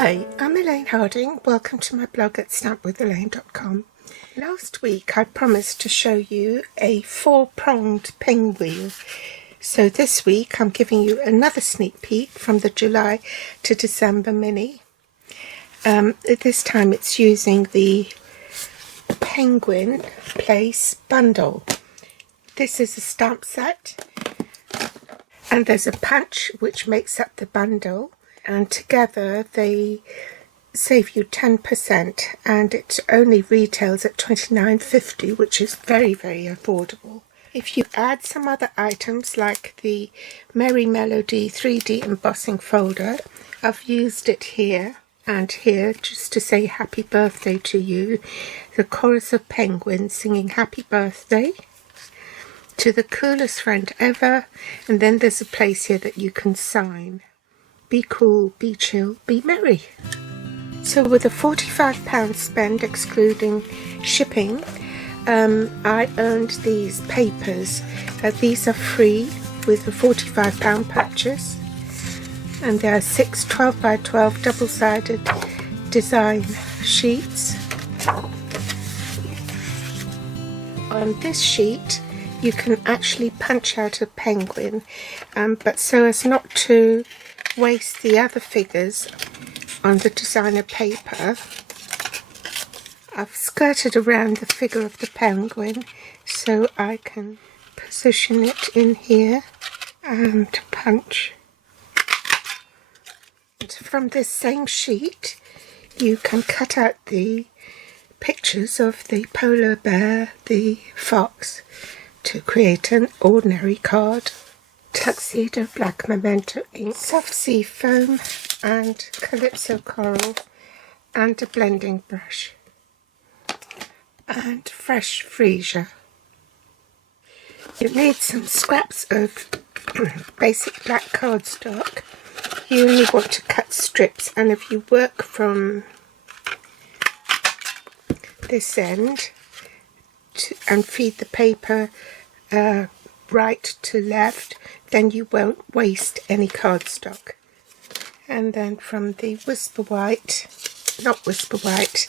Hi, I'm Elaine Harding. Welcome to my blog at stampwithelaine.com. Last week I promised to show you a 4-pronged pinwheel. So this week I'm giving you another sneak peek from the July to December mini. This time it's using the Penguin Place bundle. This is a stamp set and there's a punch which makes up the bundle, and together they save you 10%, and it only retails at $29.50, which is very affordable. If you add some other items like the Merry Melody 3D embossing folder, I've used it here and here just to say happy birthday to you, the chorus of penguins singing happy birthday to the coolest friend ever, and then there's a place here that you can sign. Be cool, be chill, be merry. So with a £45 spend excluding shipping, I earned these papers. These are free with a £45 purchase, and there are 6 12x12 double-sided design sheets. On this sheet you can actually punch out a penguin, but so as not to waste the other figures on the designer paper, I've skirted around the figure of the penguin so I can position it in here and punch. And from this same sheet you can cut out the pictures of the polar bear, the fox, to create an ordinary card. Tuxedo black memento ink, soft sea foam and calypso coral, and a blending brush and fresh freesia. You need some scraps of basic black cardstock. You only want to cut strips, and if you work from this end and feed the paper right to left, then you won't waste any cardstock. And then from the Whisper White, not Whisper White,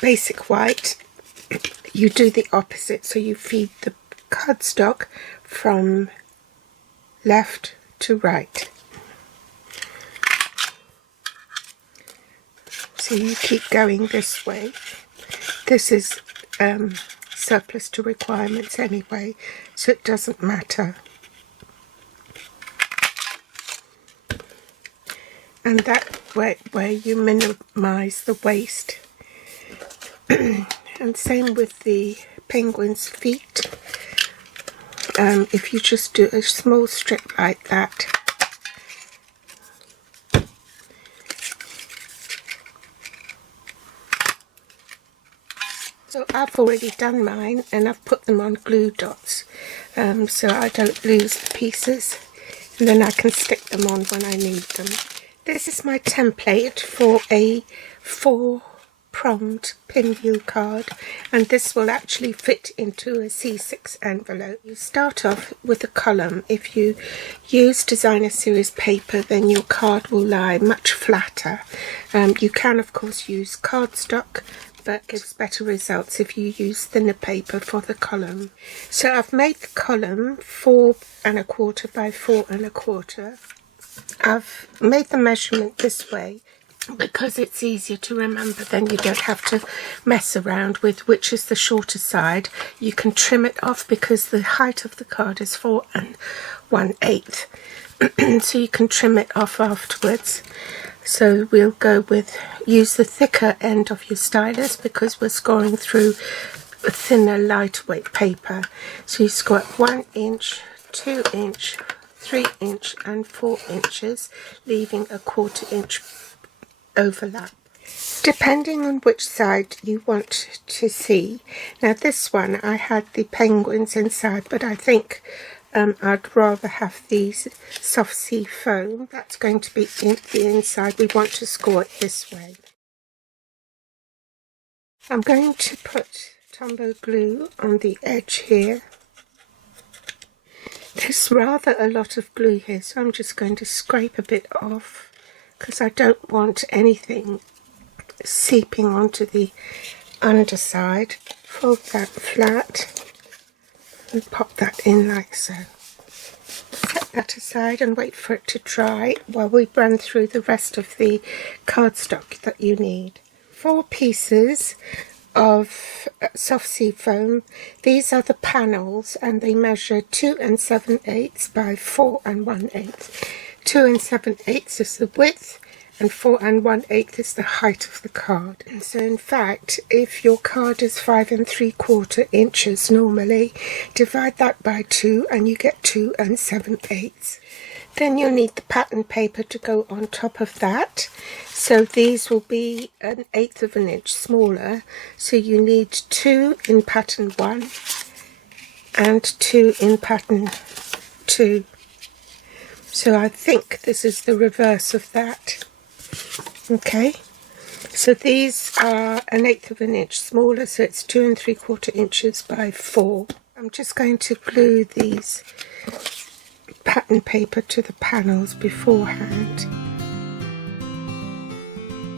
Basic White, you do the opposite, so you feed the cardstock from left to right. So you keep going this way. This is surplus to requirements anyway, so it doesn't matter. And that way you minimise the waste. And same with the penguin's feet. If you just do a small strip like that, so I've already done mine and I've put them on glue dots so I don't lose the pieces, and then I can stick them on when I need them. This is my template for a 4-pronged pinwheel card, and this will actually fit into a C6 envelope. You start off with a column. If you use designer series paper, then your card will lie much flatter. You can of course use cardstock, but gives better results if you use thinner paper for the column. So I've made the column 4 1/4 by 4 1/4. I've made the measurement this way because it's easier to remember, then you don't have to mess around with which is the shorter side. You can trim it off because the height of the card is 4 1/8, so you can trim it off afterwards. So we'll go with, use the thicker end of your stylus because we're scoring through a thinner lightweight paper. So you score 1 inch, 2 inch, 3 inch and 4 inches, leaving a 1/4 inch overlap, depending on which side you want to see. Now this one I had the penguins inside, but I think I'd rather have these soft sea foam. That's going to be in the inside. We want to score it this way. I'm going to put Tombow glue on the edge here. There's rather a lot of glue here, so I'm just going to scrape a bit off because I don't want anything seeping onto the underside. Fold that flat and pop that in like so. Set that aside and wait for it to dry while we run through the rest of the cardstock that you need. 4 pieces of soft sea foam. These are the panels and they measure 2 7/8 by 4 1/8. 2 7/8 is the width and 4 1/8 is the height of the card. And so in fact, if your card is 5 3/4 inches normally, divide that by 2 and you get 2 7/8. Then you'll need the pattern paper to go on top of that. So these will be 1/8 of an inch smaller. So you need 2 in pattern 1 and 2 in pattern 2. So I think this is the reverse of that. Okay, so these are 1/8 of an inch smaller, so it's 2 3/4 inches by 4. I'm just going to glue these pattern paper to the panels beforehand.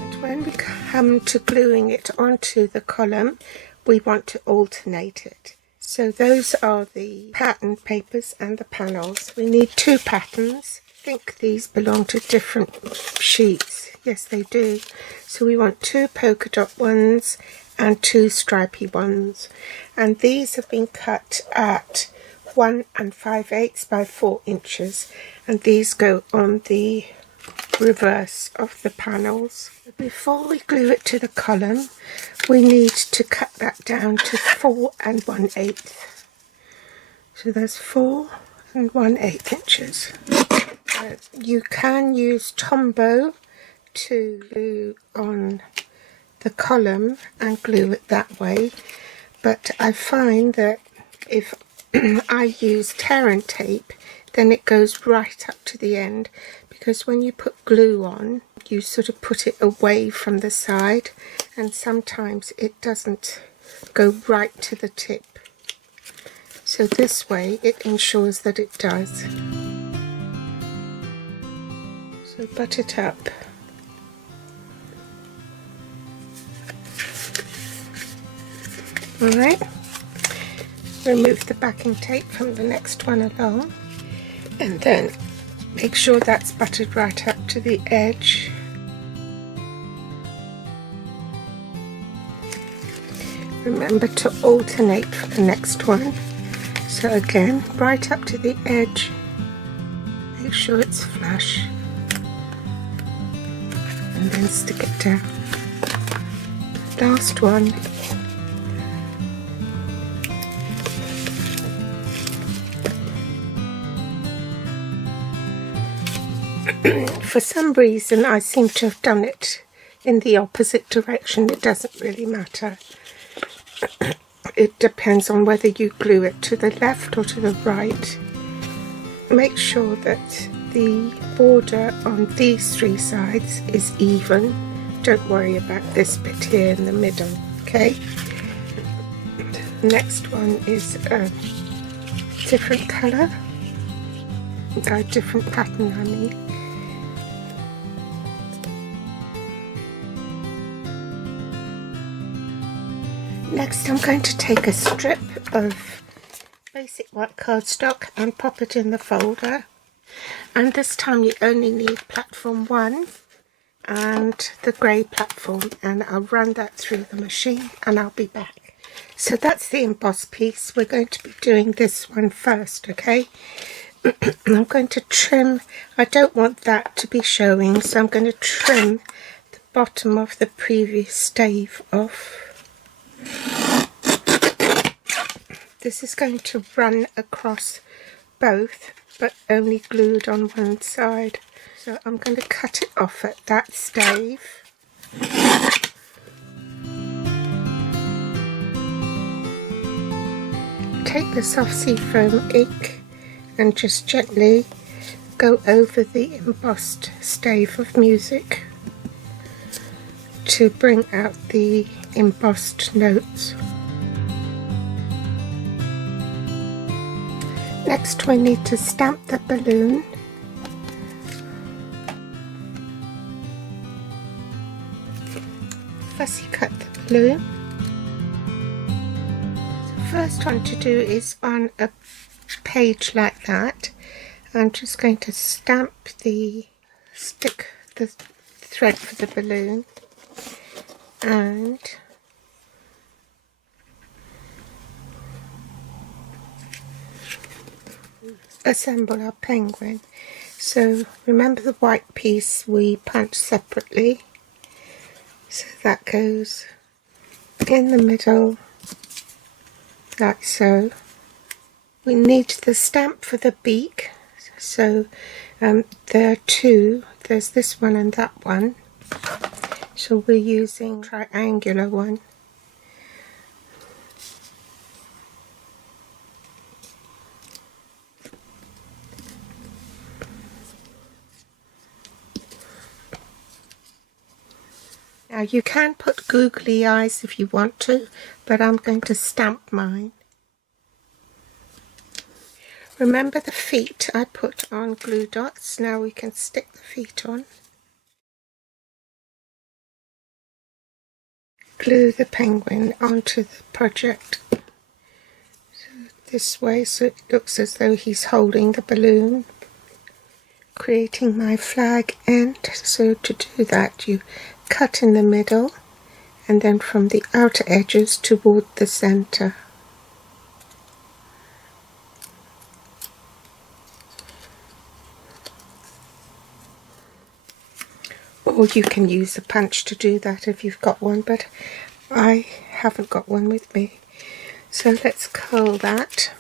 And when we come to gluing it onto the column, we want to alternate it. So those are the pattern papers and the panels. We need 2 patterns. I think these belong to different sheets. Yes, they do. So we want 2 polka dot ones and 2 stripy ones. And these have been cut at 1 5/8 by 4 inches. And these go on the reverse of the panels. Before we glue it to the column, we need to cut that down to 4 1/8. So there's 4 1/8 inches. You can use Tombow to glue on the column and glue it that way, but I find that if I use tear and tape, then it goes right up to the end, because when you put glue on, you sort of put it away from the side, and sometimes it doesn't go right to the tip. So this way it ensures that it does. So butt it up. Alright, remove the backing tape from the next one along, and then make sure that's buttered right up to the edge. Remember to alternate for the next one. So again, right up to the edge, make sure it's flush, and then stick it down. Last one. For some reason I seem to have done it in the opposite direction. It doesn't really matter. It depends on whether you glue it to the left or to the right. Make sure that the border on these 3 sides is even. Don't worry about this bit here in the middle, okay? The next one is a different colour, a different pattern I mean. Next I'm going to take a strip of basic white cardstock and pop it in the folder, and this time you only need platform 1 and the grey platform, and I'll run that through the machine and I'll be back. So that's the embossed piece. We're going to be doing this one first, okay? I'm going to trim, I don't want that to be showing, so I'm going to trim the bottom of the previous stave off. This is going to run across both, but only glued on one side. So I'm going to cut it off at that stave. Take the soft sea foam ink and just gently go over the embossed stave of music to bring out the embossed notes. Next we need to stamp the balloon. fussy cut the balloon. The first one to do is on a page like that. I'm just going to stick the thread for the balloon and assemble our penguin. So remember the white piece we punched separately, so that goes in the middle like so. We need the stamp for the beak, so there are two, there's this one and that one, so we're using a triangular one. Now you can put googly eyes if you want to, but I'm going to stamp mine. Remember the feet I put on glue dots. Now we can stick the feet on. Glue the penguin onto the project this way, so it looks as though he's holding the balloon, creating my flag end. So to do that, you cut in the middle and then from the outer edges toward the center. Or you can use a punch to do that if you've got one, but I haven't got one with me. So let's curl that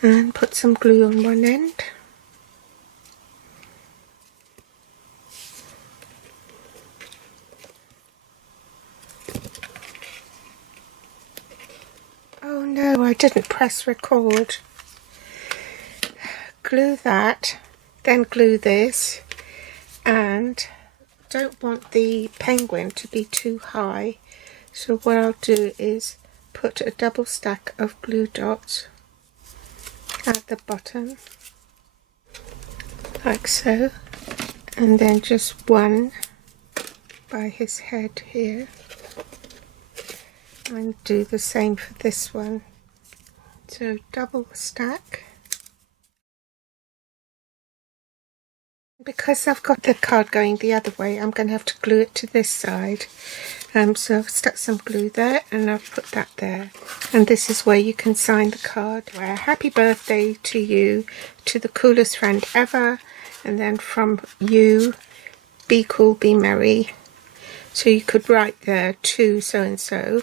and put some glue on one end. Oh no, I didn't press record. Glue that, then glue this, and don't want the penguin to be too high, so what I'll do is put a double stack of glue dots at the bottom like so, and then just one by his head here, and do the same for this one. So double stack. Because I've got the card going the other way, I'm going to have to glue it to this side. So I've stuck some glue there and I've put that there. And this is where you can sign the card. Where happy birthday to you, to the coolest friend ever. And then from you, be cool, be merry. So you could write there to so-and-so.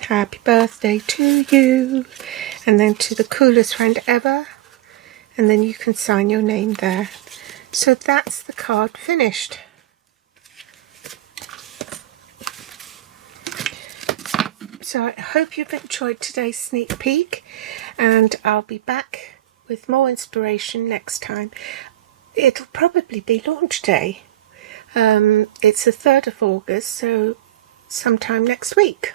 Happy birthday to you. And then to the coolest friend ever. And then you can sign your name there. So that's the card finished. So I hope you've enjoyed today's sneak peek, and I'll be back with more inspiration next time. It'll probably be launch day. It's the 3rd of August, so sometime next week.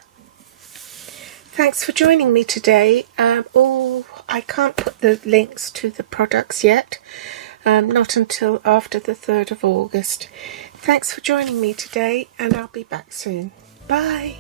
Thanks for joining me today. I can't put the links to the products yet, not until after the 3rd of August. Thanks for joining me today, and I'll be back soon. Bye!